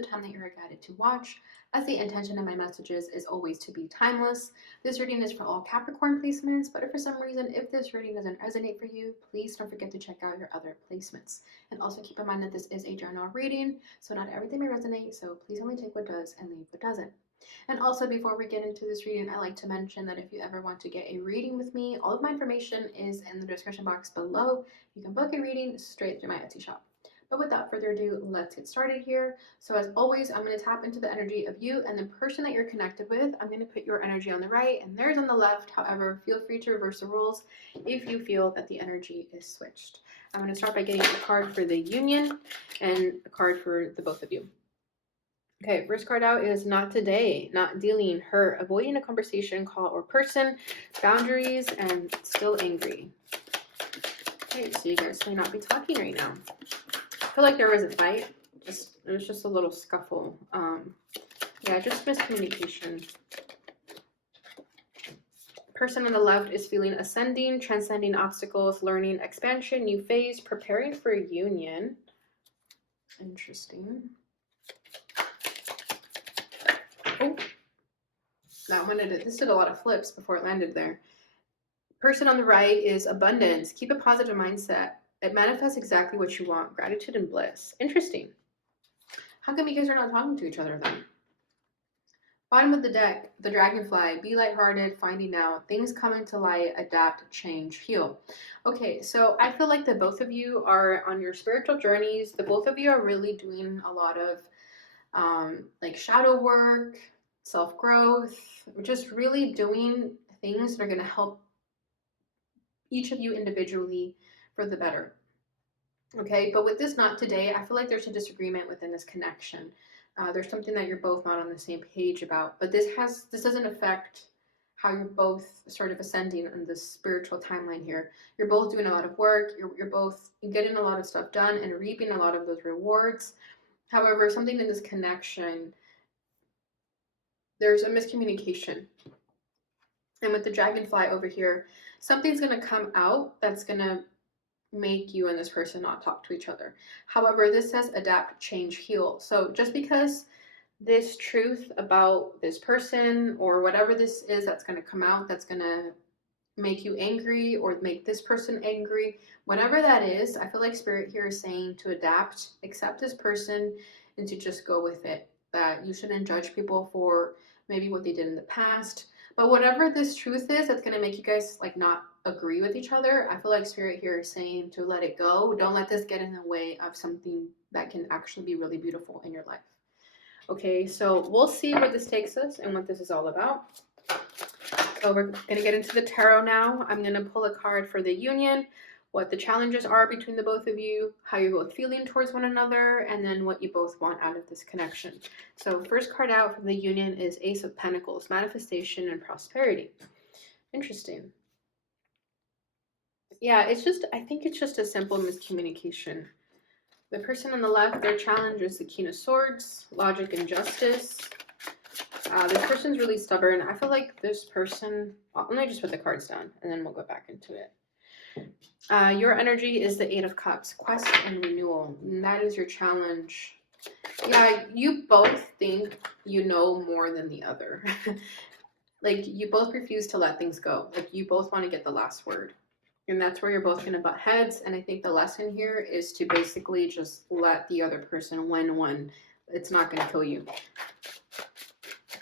the time that you're guided to watch, as the intention of my messages is always to be timeless. This reading is for all Capricorn placements, but if for some reason, if this reading doesn't resonate for you, please don't forget to check out your other placements. And also keep in mind that this is a general reading, so not everything may resonate, so please only take what does and leave what doesn't. And also, before we get into this reading, I like to mention that if you ever want to get a reading with me, all of my information is in the description box below. You can book a reading straight through my Etsy shop. But without further ado, let's get started here. So as always, I'm going to tap into the energy of you and the person that you're connected with. I'm going to put your energy on the right and theirs on the left. However, feel free to reverse the rules if you feel that the energy is switched. I'm going to start by getting a card for the union and a card for the both of you. Okay, first card out is not today, not dealing, hurt, avoiding a conversation, call, or person, boundaries, and still angry. Okay, so you guys may not be talking right now. I feel like there was a fight. It was just a little scuffle. Yeah, just miscommunication. Person on the left is feeling ascending, transcending obstacles, learning, expansion, new phase, preparing for a union. Interesting. Oh, that one this did a lot of flips before it landed there. Person on the right is abundance. Keep a positive mindset. It manifests exactly what you want. Gratitude and bliss. Interesting. How come you guys are not talking to each other then? Bottom of the deck, the dragonfly. Be lighthearted, finding out. Things coming to light, adapt, change, heal. Okay, so I feel like the both of you are on your spiritual journeys. The both of you are really doing a lot of like shadow work, self-growth, just really doing things that are going to help each of you individually for the better. Okay, but with this not today, I feel like there's a disagreement within this connection. There's something that you're both not on the same page about, but this doesn't affect how you're both sort of ascending on this spiritual timeline here. You're both doing a lot of work. You're both getting a lot of stuff done and reaping a lot of those rewards. However, something in this connection, there's a miscommunication. And with the dragonfly over here, something's going to come out that's going to make you and this person not talk to each other. However, this says adapt, change, heal. So just because this truth about this person or whatever this is that's going to come out, that's going to make you angry or make this person angry, whatever that is, I feel like Spirit here is saying to adapt, accept this person, and to just go with it. That you shouldn't judge people for maybe what they did in the past. But whatever this truth is that's going to make you guys like not agree with each other, I feel like Spirit here is saying to let it go. Don't let this get in the way of something that can actually be really beautiful in your life. Okay, so we'll see where this takes us and what this is all about. So we're going to get into the tarot now. I'm going to pull a card for the union, what the challenges are between the both of you, how you're both feeling towards one another, and then what you both want out of this connection. So first card out for the union is Ace of Pentacles, manifestation and prosperity. Interesting. Yeah, I think it's just a simple miscommunication. The person on the left, their challenge is the King of Swords, logic and justice. This person's really stubborn. I feel like this person, let me just put the cards down and then we'll go back into it. Your energy is the Eight of Cups, quest and renewal. And that is your challenge. Yeah, you both think you know more than the other. Like you both refuse to let things go. Like you both want to get the last word. And that's where you're both going to butt heads. And I think the lesson here is to basically just let the other person win. It's not going to kill you.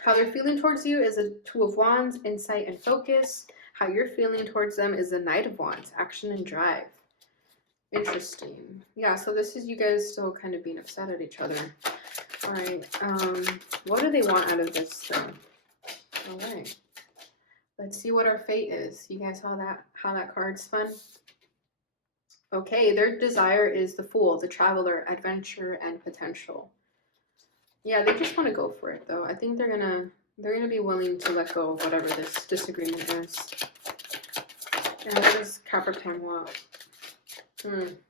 How they're feeling towards you is a Two of Wands, insight and focus. How you're feeling towards them is the Knight of Wands, action and drive. Interesting. Yeah, so this is you guys still kind of being upset at each other. All right. What do they want out of this though? All right. Let's see what our fate is. You guys saw that, how that card's spun? Okay, their desire is the Fool, the Traveler, adventure, and potential. Yeah, they just want to go for it though. I think they're gonna be willing to let go of whatever this disagreement is. And what does Capricorn want?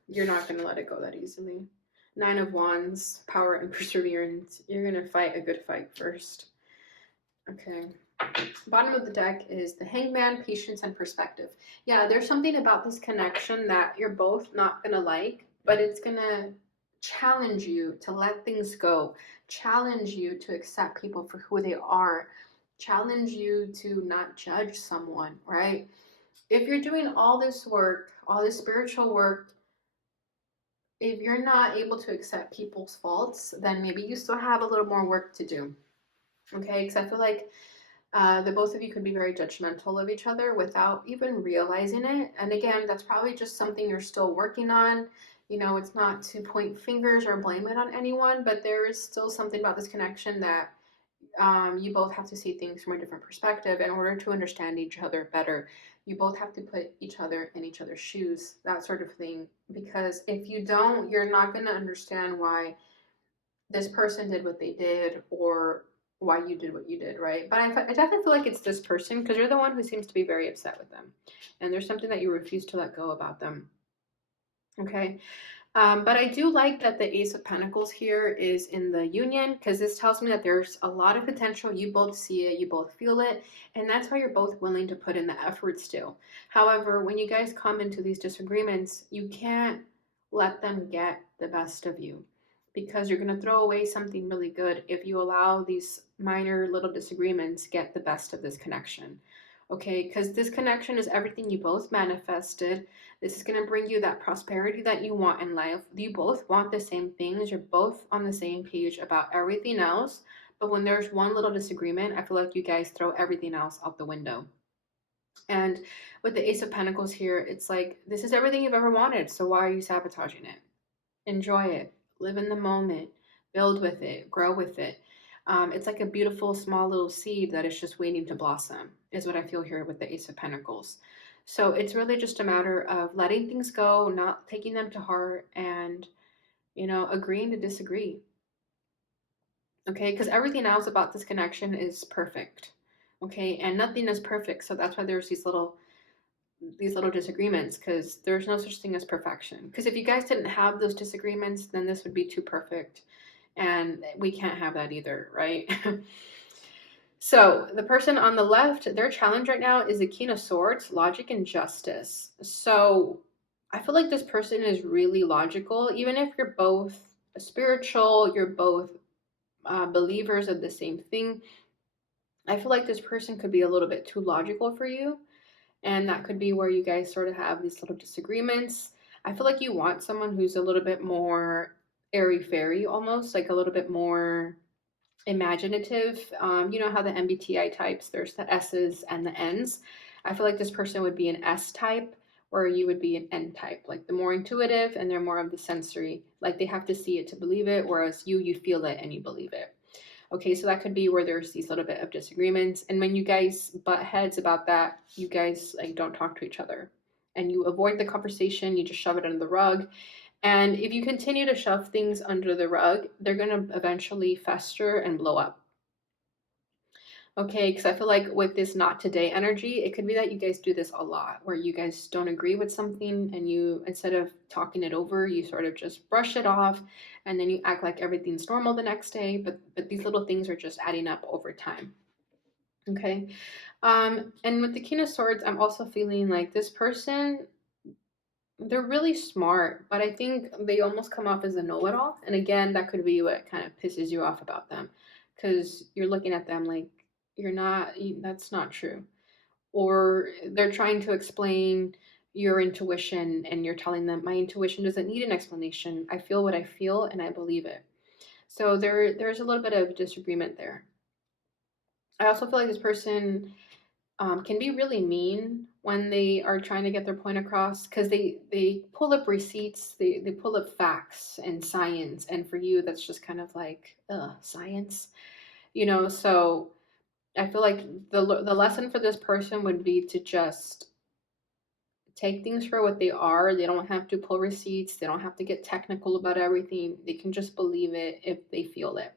You're not gonna let it go that easily. Nine of Wands, power and perseverance. You're gonna fight a good fight first. Okay. Bottom of the deck is the Hangman, patience and perspective. Yeah, there's something about this connection that you're both not gonna like, but it's gonna challenge you to let things go, challenge you to accept people for who they are, challenge you to not judge someone, right? If you're doing all this work, all this spiritual work, if you're not able to accept people's faults, then maybe you still have a little more work to do. Okay, because I feel like the both of you could be very judgmental of each other without even realizing it. And again, that's probably just something you're still working on. You know, it's not to point fingers or blame it on anyone, but there is still something about this connection that you both have to see things from a different perspective in order to understand each other better. You both have to put each other in each other's shoes, that sort of thing. Because if you don't, you're not going to understand why this person did what they did or why you did what you did, right? But I definitely feel like it's this person because you're the one who seems to be very upset with them. And there's something that you refuse to let go about them. Okay. But I do like that the Ace of Pentacles here is in the union because this tells me that there's a lot of potential. You both see it, you both feel it, and that's why you're both willing to put in the effort still. However, when you guys come into these disagreements, you can't let them get the best of you because you're going to throw away something really good if you allow these minor little disagreements get the best of this connection. Okay, because this connection is everything you both manifested. This is going to bring you that prosperity that you want in life. You both want the same things. You're both on the same page about everything else. But when there's one little disagreement, I feel like you guys throw everything else out the window. And with the Ace of Pentacles here, it's like, this is everything you've ever wanted. So why are you sabotaging it? Enjoy it. Live in the moment. Build with it. Grow with it. It's like a beautiful small little seed that is just waiting to blossom, is what I feel here with the Ace of Pentacles. So it's really just a matter of letting things go, not taking them to heart, and, you know, agreeing to disagree. Okay, because everything else about this connection is perfect. Okay, and nothing is perfect. So that's why there's these little disagreements, because there's no such thing as perfection. Because if you guys didn't have those disagreements, then this would be too perfect. And we can't have that either, right? So the person on the left, their challenge right now is the King of Swords, logic and justice. So I feel like this person is really logical, even if you're both spiritual, you're both believers of the same thing. I feel like this person could be a little bit too logical for you, and that could be where you guys sort of have these little disagreements. I feel like you want someone who's a little bit more airy fairy, almost like a little bit more imaginative. You know how the MBTI types, there's the S's and the N's. I feel like this person would be an S type, or you would be an N type, like the more intuitive, and they're more of the sensory, like they have to see it to believe it, whereas you feel it and you believe it. Okay, so that could be where there's these little bit of disagreements, and when you guys butt heads about that, you guys like don't talk to each other, and you avoid the conversation. You just shove it under the rug. And if you continue to shove things under the rug, they're going to eventually fester and blow up. Okay, because I feel like with this not today energy, it could be that you guys do this a lot, where you guys don't agree with something and you, instead of talking it over, you sort of just brush it off and then you act like everything's normal the next day. But these little things are just adding up over time. Okay. And with the King of Swords, I'm also feeling like this person, they're really smart, but I think they almost come off as a know-it-all. And again, that could be what kind of pisses you off about them, because you're looking at them like you're not, that's not true. Or they're trying to explain your intuition and you're telling them, my intuition doesn't need an explanation. I feel what I feel and I believe it. So there's a little bit of disagreement there. I also feel like this person can be really mean when they are trying to get their point across, because they pull up receipts, they pull up facts and science, and for you that's just kind of like science, you know. So I feel like the lesson for this person would be to just take things for what they are. They don't have to pull receipts, they don't have to get technical about everything, they can just believe it if they feel it.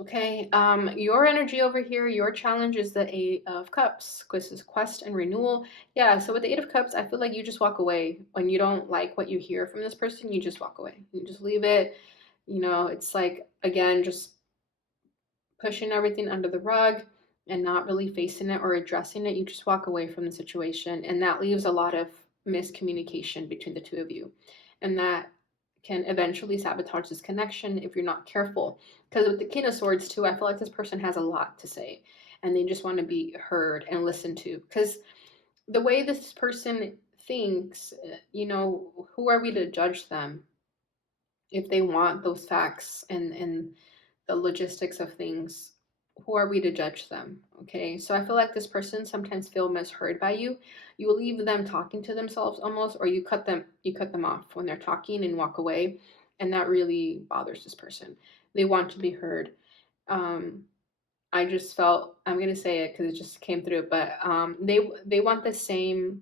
Okay, your energy over here, your challenge is the Eight of Cups. This is quest and renewal. Yeah, so with the Eight of Cups, I feel like you just walk away. When you don't like what you hear from this person, you just walk away. You just leave it. You know, it's like, again, just pushing everything under the rug and not really facing it or addressing it. You just walk away from the situation, and that leaves a lot of miscommunication between the two of you. And that can eventually sabotage this connection if you're not careful. Because with the King of Swords too, I feel like this person has a lot to say, and they just want to be heard and listened to. Because the way this person thinks, who are we to judge them if they want those facts and the logistics of things? Who are we to judge them? Okay, so I feel like this person sometimes feel misheard by you. You leave them talking to themselves almost, or you cut them off when they're talking and walk away, and that really bothers this person. They want to be heard. um I just felt, I'm gonna say it because it just came through, but they want the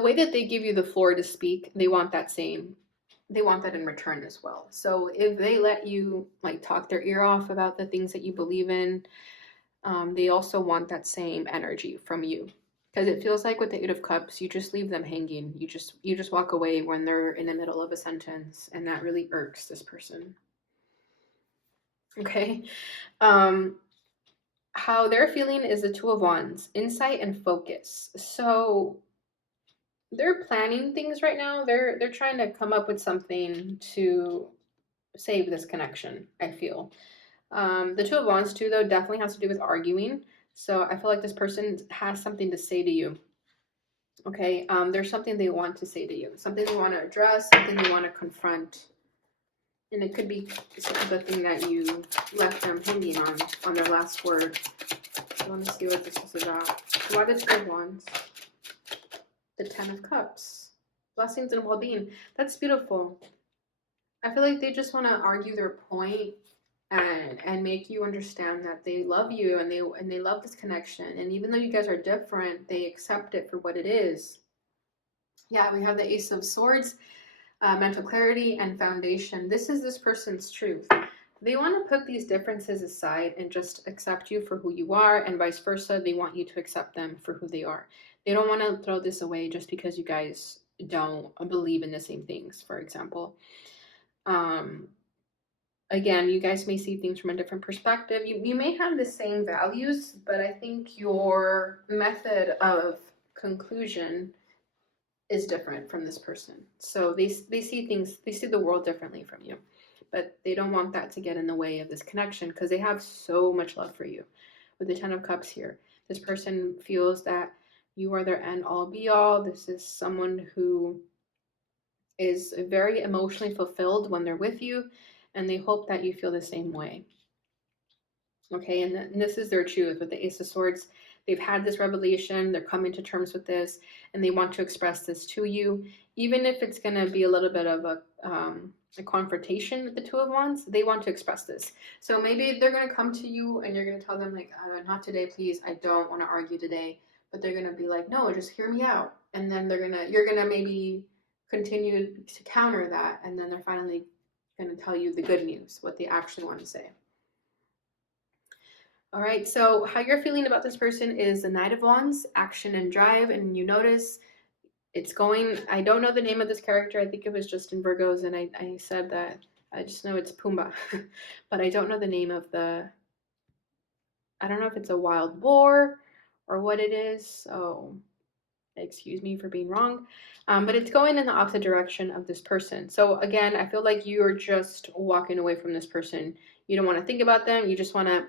way that they give you the floor to speak, they want that in return as well. So if they let you like talk their ear off about the things that you believe in, they also want that same energy from you. Because it feels like with the Eight of Cups, you just leave them hanging. You just walk away when they're in the middle of a sentence, and that really irks this person. Okay. Um, how they're feeling is the Two of Wands, insight and focus. So they're planning things right now. They're trying to come up with something to save this connection, I feel. The Two of Wands too, though, definitely has to do with arguing. So I feel like this person has something to say to you. Okay, there's something they want to say to you, something they want to address, something they want to confront, and it could be the thing that you left them hanging on their last word. I want to see what this is about. Why the Two of Wands? The Ten of Cups. Blessings and well-being. That's beautiful. I feel like they just want to argue their point and make you understand that they love you and they love this connection. And even though you guys are different, they accept it for what it is. Yeah, we have the Ace of Swords, mental clarity and foundation. This is this person's truth. They want to put these differences aside and just accept you for who you are, and vice versa. They want you to accept them for who they are. They don't want to throw this away just because you guys don't believe in the same things, for example. Again, you guys may see things from a different perspective. You may have the same values, but I think your method of conclusion is different from this person. So they see things, they see the world differently from you, but they don't want that to get in the way of this connection because they have so much love for you. With the Ten of Cups here, this person feels that you are their end all be all. This is someone who is very emotionally fulfilled when they're with you, and they hope that you feel the same way. Okay, and this is their truth with the Ace of Swords. They've had this revelation, they're coming to terms with this, and they want to express this to you, even if it's going to be a little bit of a confrontation with the Two of Wands. They want to express this. So maybe they're going to come to you and you're going to tell them like, not today, please. I don't want to argue today. But they're going to be like, no, just hear me out. And then you're going to maybe continue to counter that. And then they're finally going to tell you the good news, what they actually want to say. All right, so how you're feeling about this person is the Knight of Wands, action and drive, and you notice it's going, I don't know the name of this character, I think it was just in Virgos, and I said that, I just know it's Pumbaa, but I don't know the name of I don't know if it's a wild boar or what it is, so excuse me for being wrong, but it's going in the opposite direction of this person. So again, I feel like you're just walking away from this person. You don't want to think about them, you just want to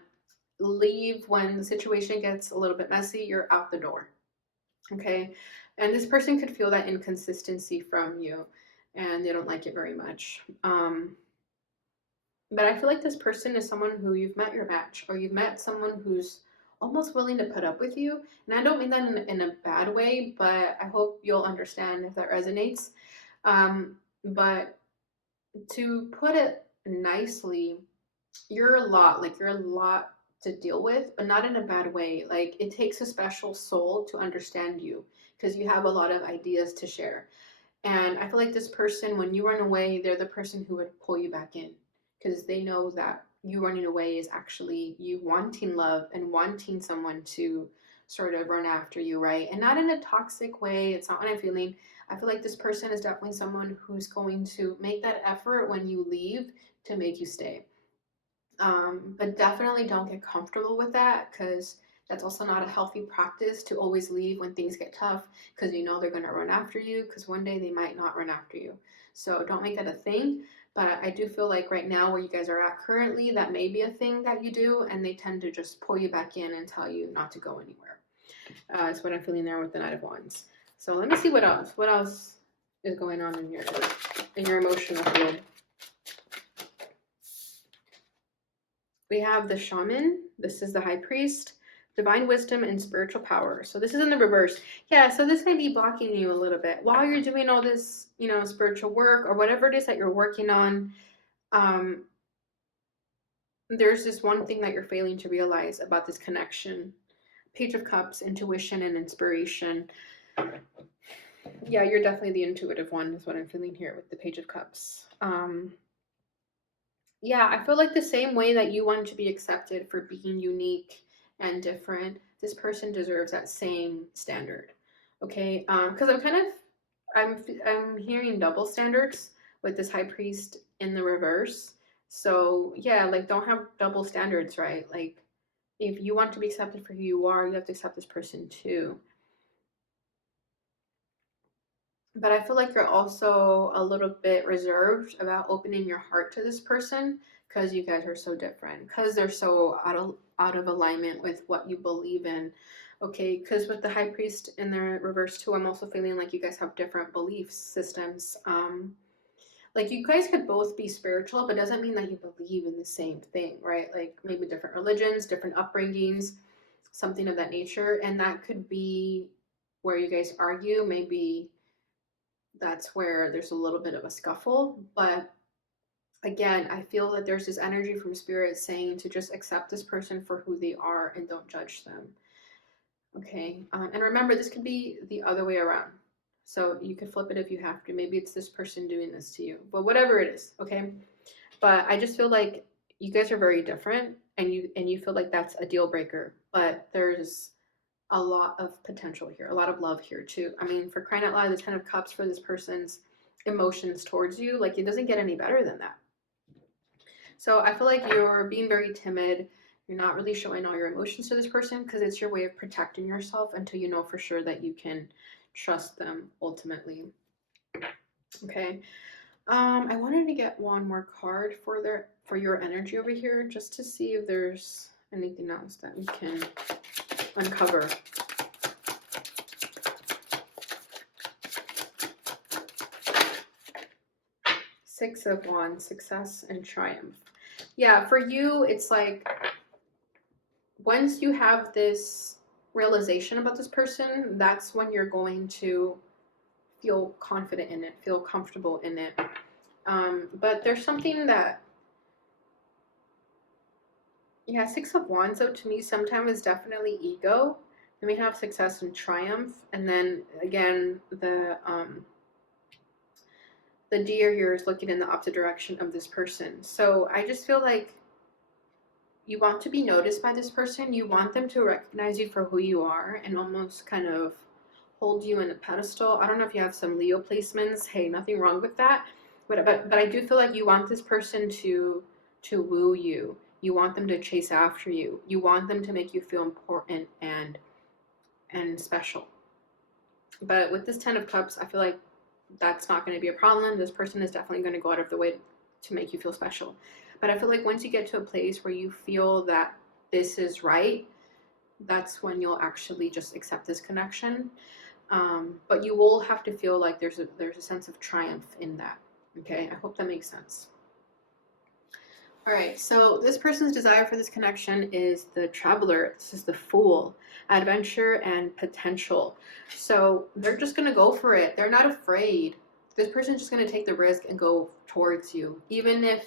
leave when the situation gets a little bit messy. You're out the door. Okay, and this person could feel that inconsistency from you and they don't like it very much. But I feel like this person is someone who you've met your match, or you've met someone who's almost willing to put up with you. And I don't mean that in a bad way, but I hope you'll understand if that resonates. But to put it nicely, you're a lot to deal with, but not in a bad way. Like, it takes a special soul to understand you because you have a lot of ideas to share. And I feel like this person, when you run away, they're the person who would pull you back in because they know that you running away is actually you wanting love and wanting someone to sort of run after you, right? And not in a toxic way. It's not what I'm feeling. I feel like this person is definitely someone who's going to make that effort when you leave to make you stay. But definitely don't get comfortable with that because That's also not a healthy practice to always leave when things get tough, because you know they're going to run after you, because one day they might not run after you. So don't make that a thing. But I do feel like right now where you guys are at currently, that may be a thing that you do, and they tend to just pull you back in and tell you not to go anywhere. That's what I'm feeling there with the Knight of Wands. So let me see what else. What else is going on in your emotional field? We have the Shaman. This is the High Priest. Divine wisdom and spiritual power. So this is in the reverse. Yeah, so this may be blocking you a little bit while you're doing all this, spiritual work or whatever it is that you're working on. There's this one thing that you're failing to realize about this connection. Page of Cups, intuition and inspiration. Yeah, you're definitely the intuitive one is what I'm feeling here with the Page of Cups. Yeah, I feel like the same way that you want to be accepted for being unique and different, this person deserves that same standard. Okay, because I'm hearing double standards with this High Priest in the reverse. So yeah, like don't have double standards, right? Like if you want to be accepted for who you are, you have to accept this person too. But I feel like you're also a little bit reserved about opening your heart to this person because you guys are so different, because they're so out of alignment with what you believe in. Okay, because with the High Priest in the reverse too, I'm also feeling like you guys have different belief systems. Like you guys could both be spiritual, but doesn't mean that you believe in the same thing, right? Like maybe different religions, different upbringings, something of that nature. And that could be where you guys argue. Maybe that's where there's a little bit of a scuffle. But again, I feel that there's this energy from spirit saying to just accept this person for who they are and don't judge them. Okay. And remember, this could be the other way around. So you could flip it if you have to. Maybe it's this person doing this to you, but whatever it is, okay? But I just feel like you guys are very different, and you feel like that's a deal breaker. But there's a lot of potential here, a lot of love here too. I mean, for crying out loud, the Ten of Cups for this person's emotions towards you, like it doesn't get any better than that. So I feel like you're being very timid. You're not really showing all your emotions to this person because it's your way of protecting yourself until you know for sure that you can trust them ultimately. Okay. I wanted to get one more card for your energy over here, just to see if there's anything else that we can uncover. Six of Wands, success and triumph. Yeah, for you, it's like once you have this realization about this person, that's when you're going to feel confident in it, feel comfortable in it. But there's something that, yeah, Six of Wands, though, to me, sometimes is definitely ego. Then we have success and triumph. And then, again, the deer here is looking in the opposite direction of this person. So I just feel like you want to be noticed by this person. You want them to recognize you for who you are and almost kind of hold you in a pedestal. I don't know if you have some Leo placements. Hey, nothing wrong with that. But I do feel like you want this person to woo you. You want them to chase after you. You want them to make you feel important and special. But with this Ten of Cups, I feel like that's not going to be a problem. This person is definitely going to go out of the way to make you feel special. But I feel like once you get to a place where you feel that this is right, that's when you'll actually just accept this connection. But you will have to feel like there's a sense of triumph in that. Okay, I hope that makes sense. All right, so this person's desire for this connection is the Traveler. This is the Fool, adventure and potential. So they're just going to go for it. They're not afraid. This person's just going to take the risk and go towards you, even if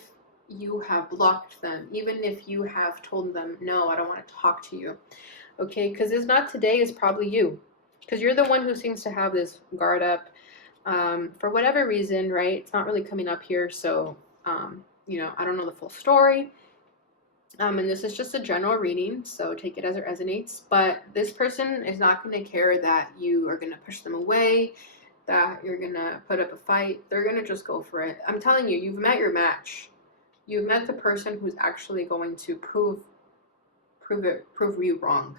you have blocked them, even if you have told them, no, I don't want to talk to you. Okay, because it's not today, it's probably you. Because you're the one who seems to have this guard up for whatever reason, right? It's not really coming up here, so I don't know the full story. And this is just a general reading, so take it as it resonates. But this person is not going to care that you are going to push them away, that you're going to put up a fight. They're going to just go for it. I'm telling you, you've met your match. You've met the person who's actually going to prove you wrong.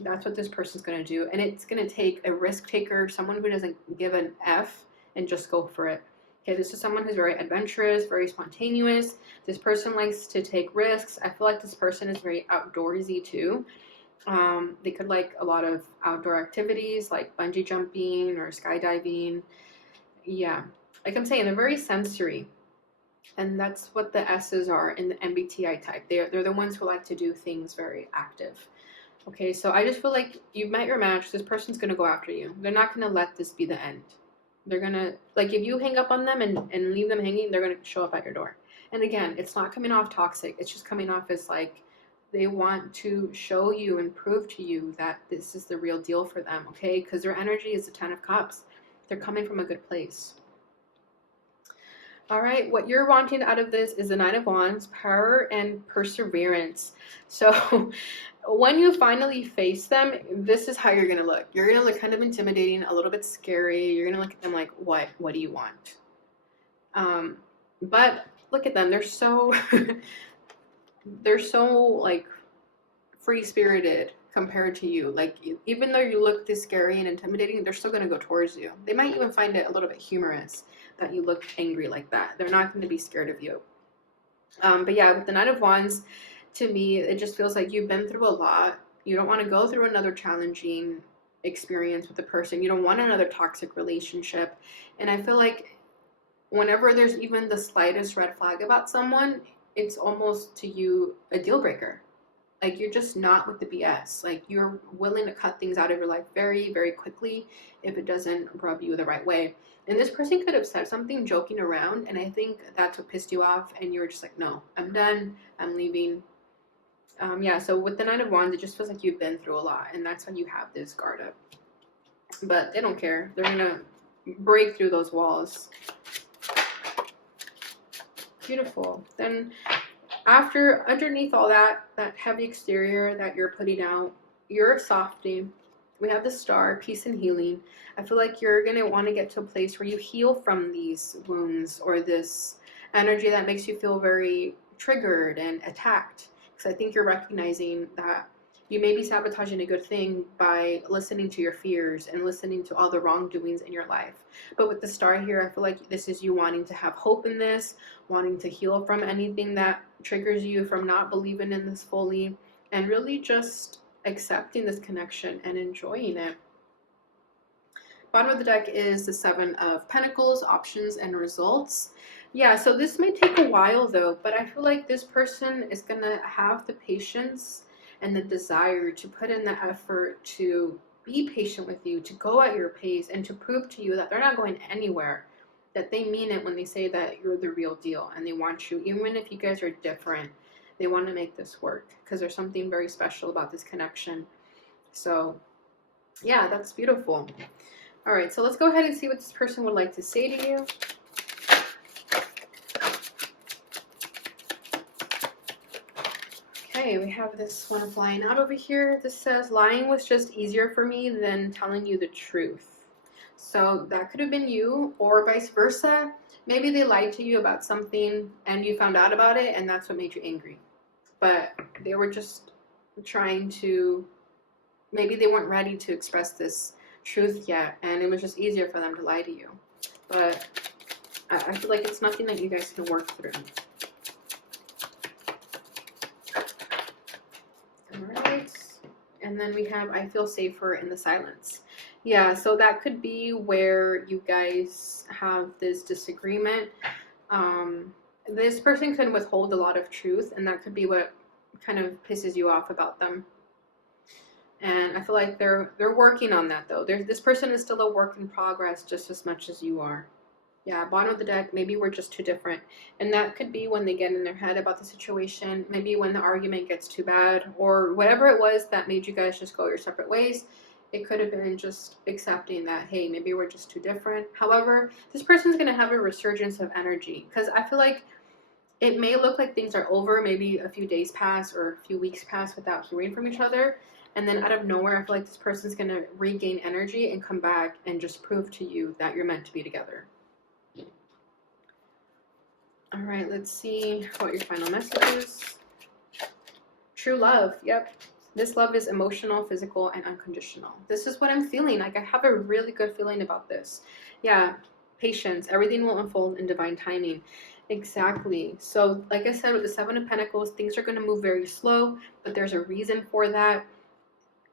That's what this person's going to do. And it's going to take a risk taker, someone who doesn't give an F and just go for it. Okay, this is someone who's very adventurous, very spontaneous. This person likes to take risks. I feel like this person is very outdoorsy too. They could like a lot of outdoor activities like bungee jumping or skydiving. Yeah, like I'm saying, they're very sensory. And that's what the S's are in the MBTI type. They're the ones who like to do things very active. Okay, so I just feel like you've met your match. This person's going to go after you. They're not going to let this be the end. They're going to, like, if you hang up on them and leave them hanging, they're going to show up at your door. And again, it's not coming off toxic. It's just coming off as, like, they want to show you and prove to you that this is the real deal for them, okay? Because their energy is the 10 of Cups. They're coming from a good place. All right, what you're wanting out of this is the Nine of Wands, power and perseverance. So when you finally face them, this is how you're going to look. You're going to look kind of intimidating, a little bit scary. You're going to look at them like, what do you want? But look at them. They're so, they're so like free-spirited compared to you. Like, even though you look this scary and intimidating, they're still going to go towards you. They might even find it a little bit humorous that you look angry like that. They're not going to be scared of you. But yeah, with the Knight of Wands, to me, it just feels like you've been through a lot. You don't want to go through another challenging experience with a person. You don't want another toxic relationship. And I feel like whenever there's even the slightest red flag about someone, it's almost to you a deal breaker. Like, you're just not with the BS. Like, you're willing to cut things out of your life very, very quickly if it doesn't rub you the right way. And this person could have said something joking around, and I think that's what pissed you off, and you were just like, no, I'm done, I'm leaving. Yeah, so with the Nine of Wands, it just feels like you've been through a lot, and that's why you have this guard up. But they don't care. They're going to break through those walls. Beautiful. Then underneath all that heavy exterior that you're putting out, you're a softie. We have the Star, peace and healing. I feel like you're going to want to get to a place where you heal from these wounds or this energy that makes you feel very triggered and attacked. Because I think you're recognizing that you may be sabotaging a good thing by listening to your fears and listening to all the wrongdoings in your life. But with the Star here, I feel like this is you wanting to have hope in this, wanting to heal from anything that triggers you, from not believing in this fully, and really just accepting this connection and enjoying it. Bottom of the deck is the Seven of Pentacles, options and results. Yeah, so this may take a while though, but I feel like this person is going to have the patience and the desire to put in the effort to be patient with you, to go at your pace, and to prove to you that they're not going anywhere, that they mean it when they say that you're the real deal and they want you, even if you guys are different. They want to make this work because there's something very special about this connection. So yeah, that's beautiful. All right, so let's go ahead and see what this person would like to say to you. Okay, we have this one flying out over here. This says, lying was just easier for me than telling you the truth. So that could have been you, or vice versa. Maybe they lied to you about something and you found out about it and that's what made you angry. But they were just trying to, maybe they weren't ready to express this truth yet, and it was just easier for them to lie to you. But I feel like it's nothing that you guys can work through. Alright, and then we have, I feel safer in the silence. Yeah, so that could be where you guys have this disagreement. This person could withhold a lot of truth, and that could be what kind of pisses you off about them. And I feel like they're working on that though. This person is still a work in progress just as much as you are. Yeah, bottom of the deck, maybe we're just too different. And that could be when they get in their head about the situation, maybe when the argument gets too bad, or whatever it was that made you guys just go your separate ways. It could have been just accepting that, hey, maybe we're just too different. However, this person's going to have a resurgence of energy, because I feel like it may look like things are over, maybe a few days pass or a few weeks pass without hearing from each other. And then out of nowhere, I feel like this person's going to regain energy and come back and just prove to you that you're meant to be together. All right, let's see what your final message is. True love. Yep. This love is emotional, physical, and unconditional. This is what I'm feeling. Like, I have a really good feeling about this. Yeah, patience. Everything will unfold in divine timing. Exactly. So, like I said, with the Seven of Pentacles, things are going to move very slow, but there's a reason for that.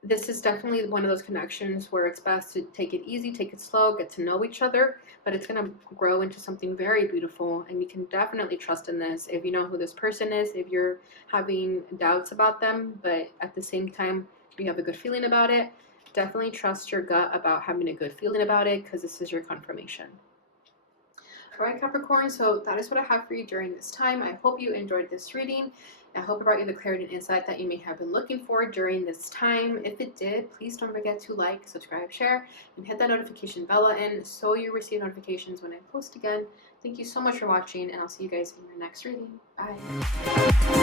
This is definitely one of those connections where it's best to take it easy, take it slow, get to know each other, but it's going to grow into something very beautiful, and you can definitely trust in this if you know who this person is, if you're having doubts about them, but at the same time, you have a good feeling about it. Definitely trust your gut about having a good feeling about it, because this is your confirmation. All right, Capricorn, so that is what I have for you during this time. I hope you enjoyed this reading. I hope it brought you the clarity and insight that you may have been looking for during this time. If it did, please don't forget to like, subscribe, share, and hit that notification bell button so you receive notifications when I post again. Thank you so much for watching, and I'll see you guys in your next reading. Bye.